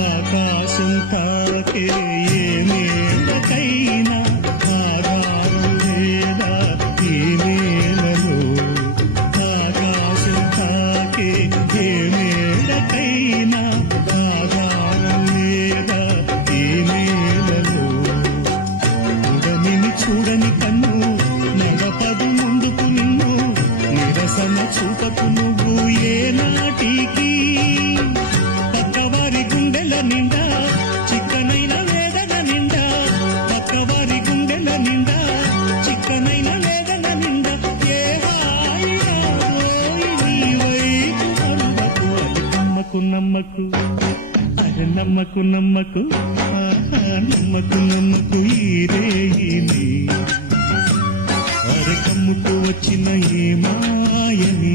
ఆకాశం తాకే ఏ నేలకైనా ఆధారం లేదా ఈ నేలలో ఆకాశం తాకే ఏ నేలకైనా ఆధారం లేదా ఈ నేలలో చూడని చూడని కన్ను నడపదు ముందుకు నిన్ను నిరసన చూపకు నువ్వు ఏ నాటికి పక్కవారి గుండెల నిండా చిక్కనైన వేదన నిండా పక్కవారి గుండెల నిండా చిక్కనైన వేదన నిండా ఏ హాయిగా నీవై అరువకు అది నమ్మకు నమ్మకు అరే నమ్మకు నమ్మకు నమ్మకు నమ్మకు ఈ రేయిని అరే కమ్ముకు వచ్చిన ఏ మాయని